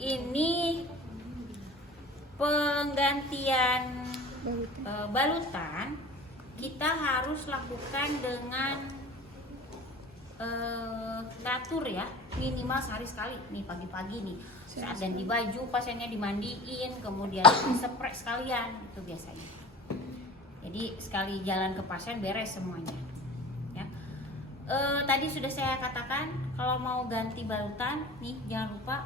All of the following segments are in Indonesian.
ini penggantian balutan kita harus lakukan dengan teratur ya, minimal sehari sekali nih, pagi-pagi nih saat ganti baju pasiennya dimandiin, kemudian spray sekalian itu biasanya. Jadi sekali jalan ke pasien beres semuanya ya. Tadi sudah saya katakan kalau mau ganti balutan nih jangan lupa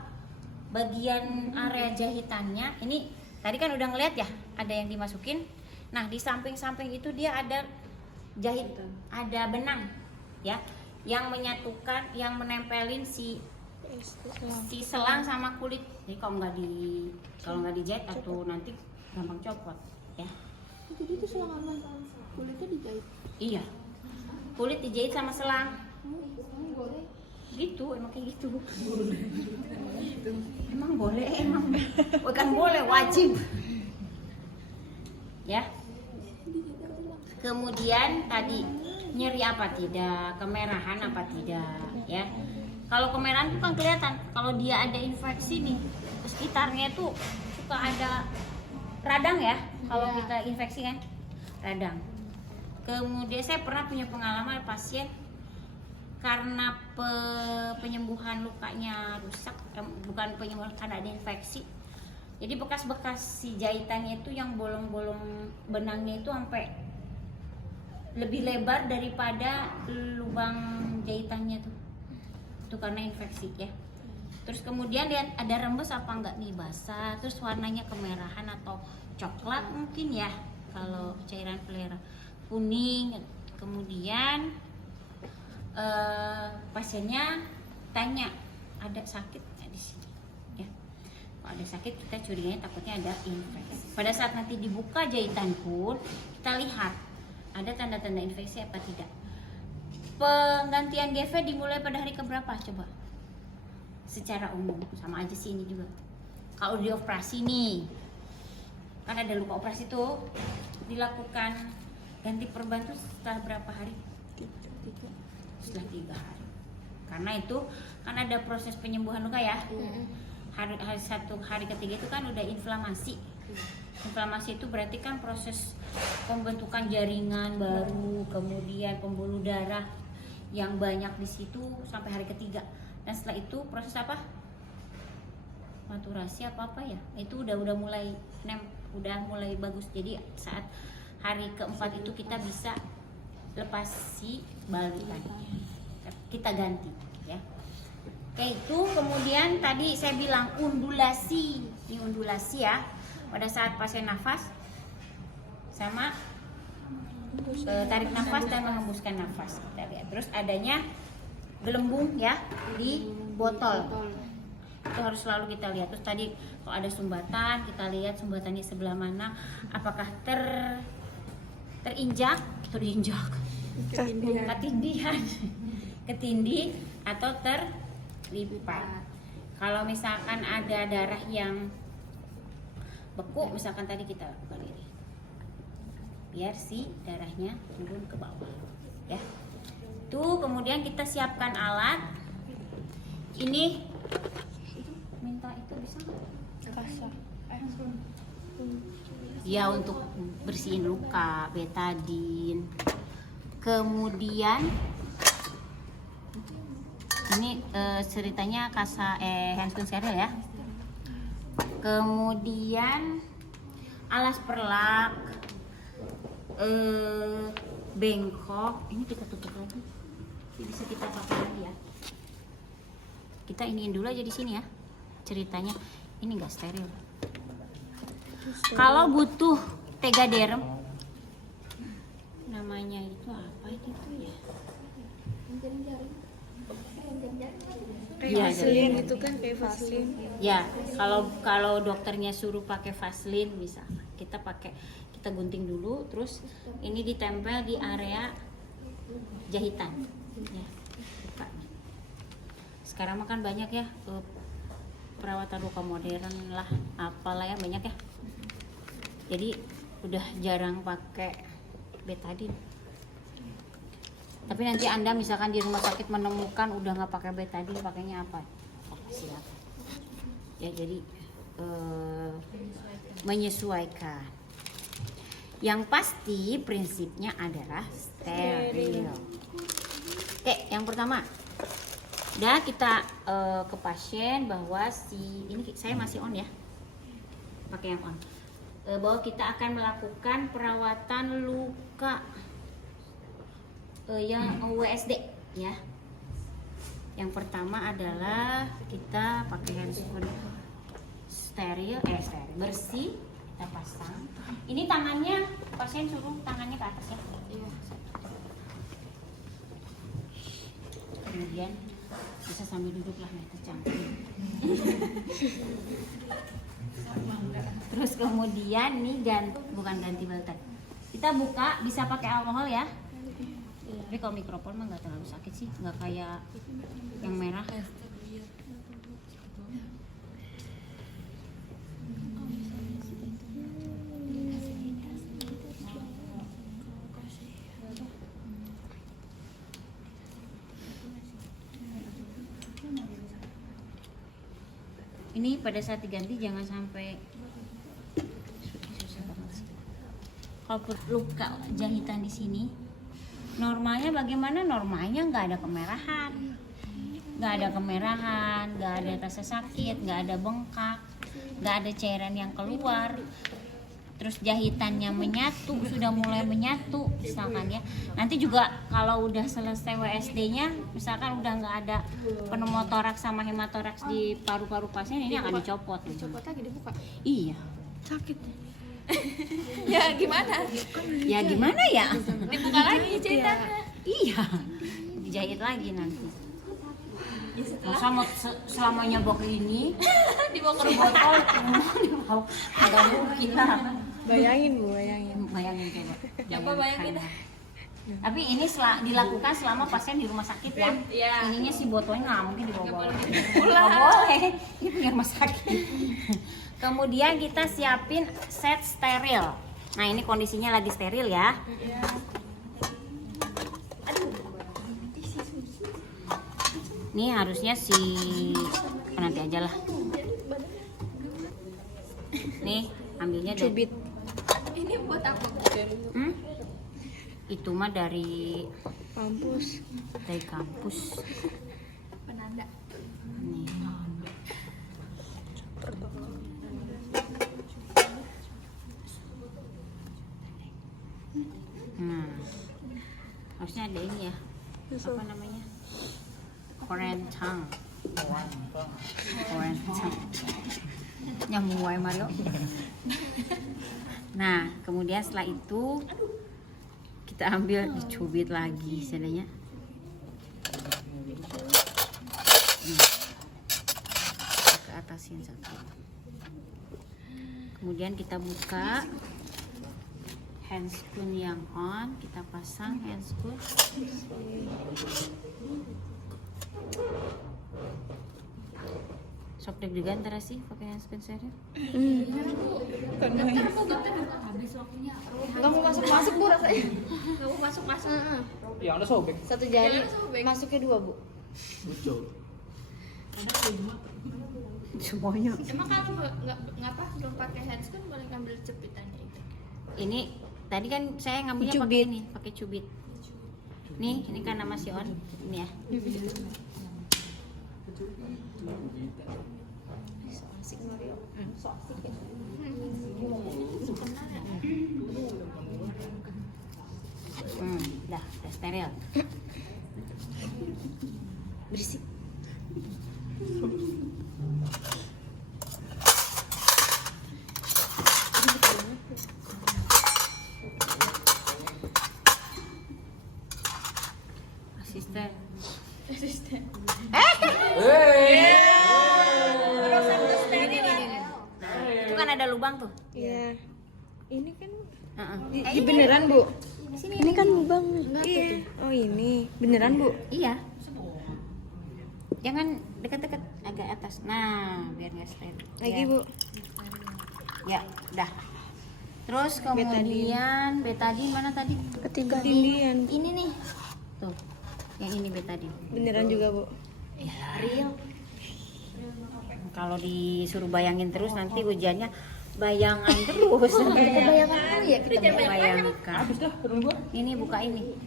bagian area jahitannya ini tadi kan udah ngeliat ya ada yang dimasukin. Nah di samping-samping itu dia ada jahit, ada benang ya yang menyatukan, yang menempelin si selang sama kulit. Jadi kalau nggak dijahit atau nanti gampang copot ya. Jadi itu selang apa? Kulitnya dijahit? Iya, kulit dijahit sama selang. Gitu, emang kayak gitu. Emang boleh, emang bukan boleh, wajib. Ya. Kemudian tadi nyeri apa tidak, kemerahan apa tidak, ya. Kalau kemerahan itu kan kelihatan. Kalau dia ada infeksi nih, sekitarnya itu suka ada radang ya. Kalau kita infeksi kan, radang. Kemudian saya pernah punya pengalaman pasien karena penyembuhan lukanya rusak, bukan penyembuhan karena ada infeksi. Jadi bekas-bekas si jahitannya itu yang bolong-bolong benangnya itu sampai lebih lebar daripada lubang jahitannya tuh. Itu karena infeksi ya. Terus kemudian lihat ada rembes apa enggak nih, basah, terus warnanya kemerahan atau coklat mungkin ya kalau cairan plera, kuning. Kemudian pasiennya tanya ada sakit nggak di sini ya. Kalau ada sakit kita curiganya takutnya ada infeksi. Pada saat nanti dibuka jahitan pun kita lihat ada tanda-tanda infeksi apa tidak. Penggantian GV dimulai pada hari keberapa coba? Secara umum sama aja sih ini juga. Kalau di operasi nih, kan ada luka operasi tuh, dilakukan ganti perban tuh setelah berapa hari? Setelah 3 hari. Karena itu kan ada proses penyembuhan luka ya. Hari ketiga itu kan udah inflamasi. Inflamasi itu berarti kan proses pembentukan jaringan baru, kemudian pembuluh darah yang banyak di situ sampai hari ketiga. Dan setelah itu proses apa? Maturasi apa ya? Itu udah mulai bagus. Jadi saat hari keempat itu kita bisa lepas si balutan. Kita ganti ya. Oke, itu kemudian tadi saya bilang undulasi. Ini undulasi ya. Pada saat pasien nafas sama tarik nafas dan mengembuskan nafas kita lihat. Terus adanya gelembung ya di botol itu harus selalu kita lihat. Terus tadi kalau ada sumbatan kita lihat sumbatannya sebelah mana, apakah terinjak ketindih atau terlipat. Kalau misalkan ada darah yang beku, misalkan tadi kita lakukan ini biar si darahnya turun ke bawah ya. Tuh kemudian kita siapkan alat ini, minta itu bisa nggak? Ya untuk bersihin luka, betadin. Kemudian ini ceritanya handphone steril ya. Kemudian alas perlak, bengkok, ini kita tutup lagi, ini bisa kita pakai lagi ya. Kita iniin dulu aja di sini ya. Ceritanya ini enggak steril. Kalau butuh Tegaderm, namanya itu apa itu ya? Kayak Vaseline itu kan, kayak Vaseline. Ya, kalau dokternya suruh pakai Vaseline bisa. Kita gunting dulu, terus ini ditempel di area jahitan. Ya, lukanya. Sekarang makan banyak ya perawatan luka modern lah, apalah ya banyak ya. Jadi udah jarang pakai betadine. Tapi nanti Anda misalkan di rumah sakit menemukan udah nggak pakai betadine, pakainya apa? Oh, silakan. ya, jadi menyesuaikan. Yang pasti prinsipnya adalah steril. Oke, yang pertama, udah kita ke pasien bahwa ini saya masih on ya, pakai yang on. Bahwa kita akan melakukan perawatan luka yang WSD ya. Yang pertama adalah kita pakai handscoon steril, bersih, kita pasang. Ini tangannya, pasien suruh tangannya ke atas ya. Kemudian bisa sambil duduk lah nih, cantik. Terus kemudian nih bukan ganti baltan. Kita buka, bisa pakai alkohol ya. Tapi kalau mikrofon mah nggak terlalu sakit sih, nggak kayak yang merah. Ini pada saat diganti jangan sampai susah banget sih. Kalau luka jahitan di sini, normalnya bagaimana? Normalnya nggak ada kemerahan, nggak ada rasa sakit, nggak ada bengkak, nggak ada cairan yang keluar. Terus jahitannya menyatu, sudah mulai menyatu misalkan ya. Nanti juga kalau udah selesai WSD-nya, misalkan udah nggak ada pneumotoraks sama hematoraks di paru-paru pasien, ini akan dicopot. Copot lagi dibuka. Iya. Sakit. Ya gimana? Ya gimana ya? Dibuka lagi jahitannya. Iya. Dijahit lagi nanti. Selamanya bawa ini Dibawa ke rumah agak mungkin lah. Bayangin Bayangin coba. Coba bayangin. Tapi ini dilakukan selama pasien di rumah sakit ya. Iya. Ininya si botolnya nggak mungkin dibawa. Nggak Nggak boleh. Ini punya rumah sakit. Kemudian kita siapin set steril. Nah ini kondisinya lagi steril ya. Ini harusnya nanti aja lah. Nih ambilnya dari Cubit. Ini buat apa? Itu mah dari kampus. Penanda. Nih. Nah, harusnya ada ini ya. Apa namanya? Korentang. Nyambung wae Mario. Nah, kemudian setelah itu kita ambil dicubit lagi sebenarnya. Ke atasin satu. Kemudian kita buka handscoon yang on, kita pasang handscoon. Sok deg-degan antara sih pakai handscoon steril. Habis waktunya. Enggak mau masuk Bu rasanya. Enggak mau masuk. Yang ada sobek. Satu jari masuknya 2 Bu. Lucu. Semuanya. Emang kamu ngapa belum pakai handscoon, boleh ngambil cepitannya itu? Ini tadi kan saya ngambilnya pakai ini, pakai cubit. Nih, ini kan nama si on. Ini ya. So asik Mario. So asik ya. Udah steril. Berisik. Asisten. Itu kan ada lubang tuh. Iya. Ini kan Ini beneran Bu. Ini kan lubang. Iya. Oh ini beneran Bu. Iya. Jangan dekat-dekat, agak atas. Nah, biar nggak steril. Lagi Ya. Bu. Ya, udah. Terus kemudian betadine mana tadi? Ketindian. Ini nih. Tuh. Yang ini betadine. Beneran juga Bu. Ya, real. Kalau disuruh bayangin terus nanti ujiannya bayangan terus. Kebayangan dulu ya kita. Bayangkan. Habis dah turun gua. Ini buka ini.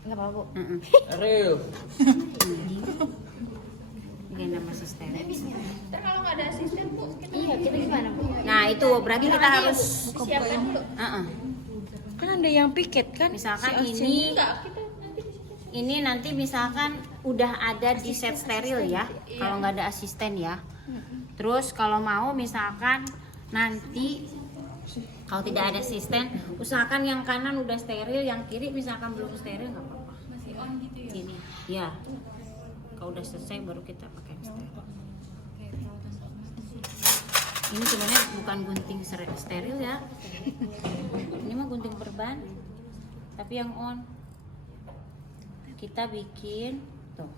Enggak apa-apa, Bu. Real. Ini nama steril. Ntar kalau nggak ada asisten, Bu, iya, kita gimana, Bu? Nah itu berarti kita harus Siapkan dulu. Kan ada yang piket kan? misalkan Si Ocean. ini Enggak, kita nanti ini nanti misalkan udah ada di set steril ya. Kalau nggak ada asisten ya. Terus kalau mau misalkan nanti kalau tidak ada asisten, usahakan yang kanan udah steril, yang kiri misalkan belum steril nggak apa-apa. masih on gitu ya. Gini, ya. Kalau udah selesai baru kita pakai yang steril. Ini sebenarnya bukan gunting steril ya. Ini mah gunting perban, tapi yang on. Kita bikin tuh.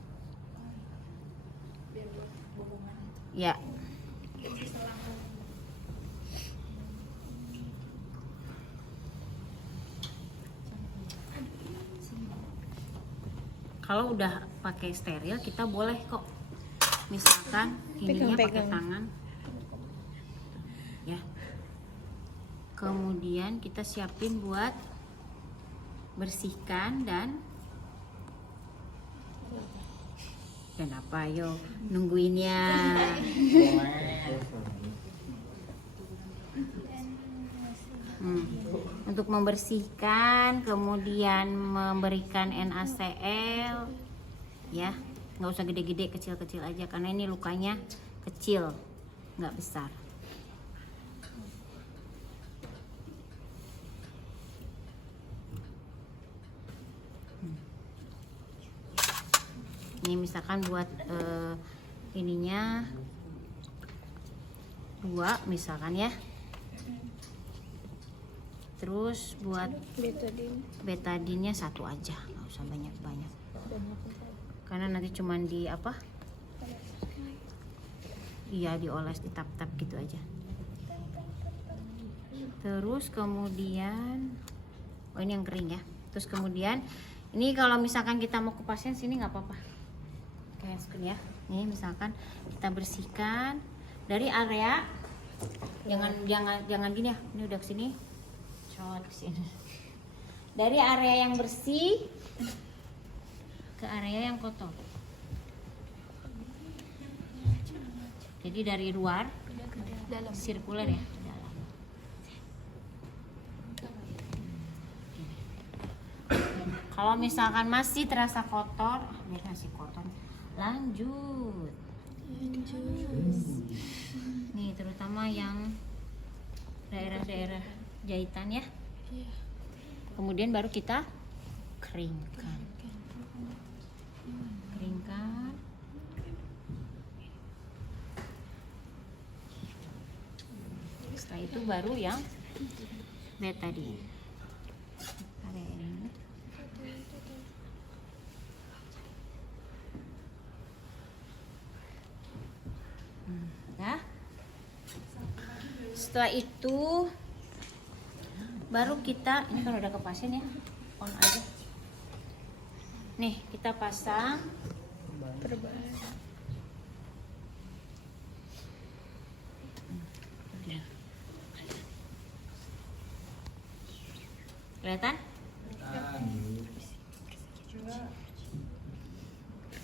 Ya. Kalau udah pakai steril kita boleh kok misalkan ininya pakai Pegang-pegang. tangan ya, kemudian kita siapin buat bersihkan dan apa yo nungguinnya. Untuk membersihkan kemudian memberikan NaCl ya, nggak usah gede-gede, kecil-kecil aja karena ini lukanya kecil nggak besar. Ini misalkan buat ininya 2 misalkan ya. Terus buat betadinnya 1 aja, nggak usah banyak-banyak. Karena nanti cuman di apa? Iya, dioles, ditap-tap gitu aja. Terus kemudian, oh ini yang kering ya. Terus kemudian, ini kalau misalkan kita mau ke pasien sini nggak apa-apa. Kayak screen ya. Ini misalkan kita bersihkan dari area, jangan gini ya. Ini udah kesini. Kesini. Dari area yang bersih ke area yang kotor. Jadi dari luar dalam. sirkuler ya ke dalam. Kalau misalkan masih terasa kotor, masih kotor, lanjut. Nih terutama yang daerah-daerah jahitan ya. Kemudian baru kita keringkan. Setelah itu baru yang betadin. Area ini. Ya. Setelah itu baru kita, ini kalau udah ke pasien ya, on aja. Nih kita pasang kelihatan?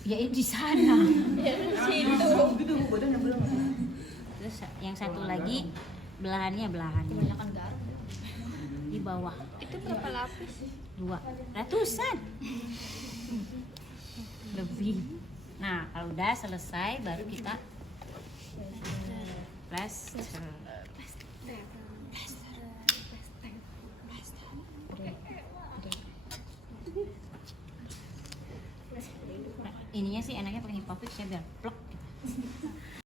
Ya di sana. Terus yang satu lagi belahannya Kebanyakan garam. di bawah. Itu berapa lapis? 200-an lebih. Nah kalau udah selesai baru kita plaster. Ininya sih enaknya pakai hipopik ya biar plek gitu.